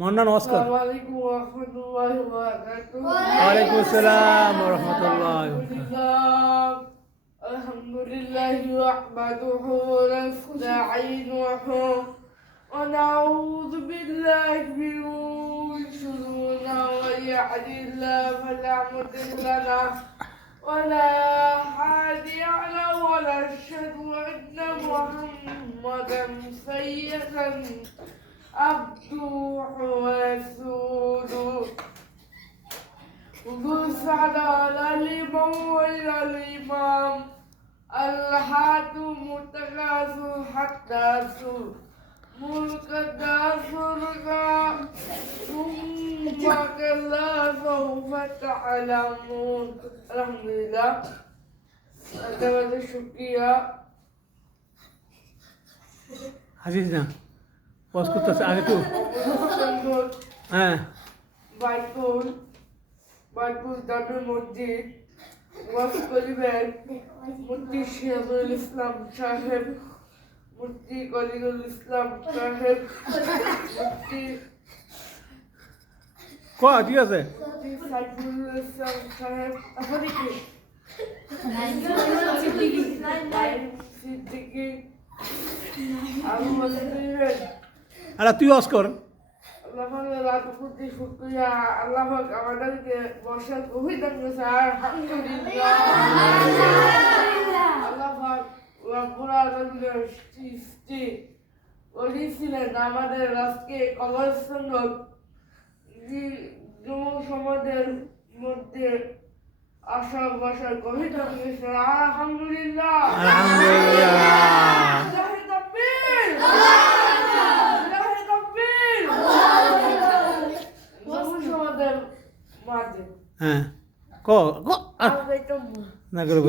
মোহনা নমস্কার। আসসালামু আলাইকুম ওয়া রাহমাতুল্লাহি ওয়া বারাকাতুহু। ওয়ালাইকুম আসসালাম ওয়া রাহমাতুল্লাহি ওয়া বারাকাতুহু। আলহামদুলিল্লাহি নাহমাদুহু ওয়া নাস্তাঈনুহু ওয়া নাউযু বিল্লাহি মিন শুরুরি ওয়া ইয়াহদিল্লাহু ফালা মুদিল্লা লাহু ওয়া লা হাদিয়া লাহু ওয়া নাশহাদু আন্না মুহাম্মাদান সাইয়্যিদুন عبده ورسوله وصل على الإمام وإلى الإمام الحاكم التكاثر حتى سر ملك الدافر ثم كلا سوف تعلمون. الحمد لله. أدوات الشكرية হাসিস না, পজ করতেছে আগে তো। হ্যাঁ, বাইকুল জামে মসজিদ ওয়াজ করিবেন মুফতি সিরাজুল ইসলাম সাহেব, মুফতি কলিগুল ইসলাম সাহেব, মুফতি ঠিক আছে। সাইফুল ইসলাম সাহেব, সিদ্দিকী আবু বকর করিবেন। আরে তুই ওয়াজ কর। শুক্রিয়া আল্লাহ আমাদেরকে বর্ষার গভীর দান করেছে। আলহামদুলিল্লাহ। আল্লাহ রব্বুল আলামিনের সৃষ্টি করেছিলেন আমাদের আজকে কবরস্থান যুব সমাজের মধ্যে আশা বসার গভীর দান করেছে। আলহামদুলিল্লাহ। হ্যাঁ, ক না করে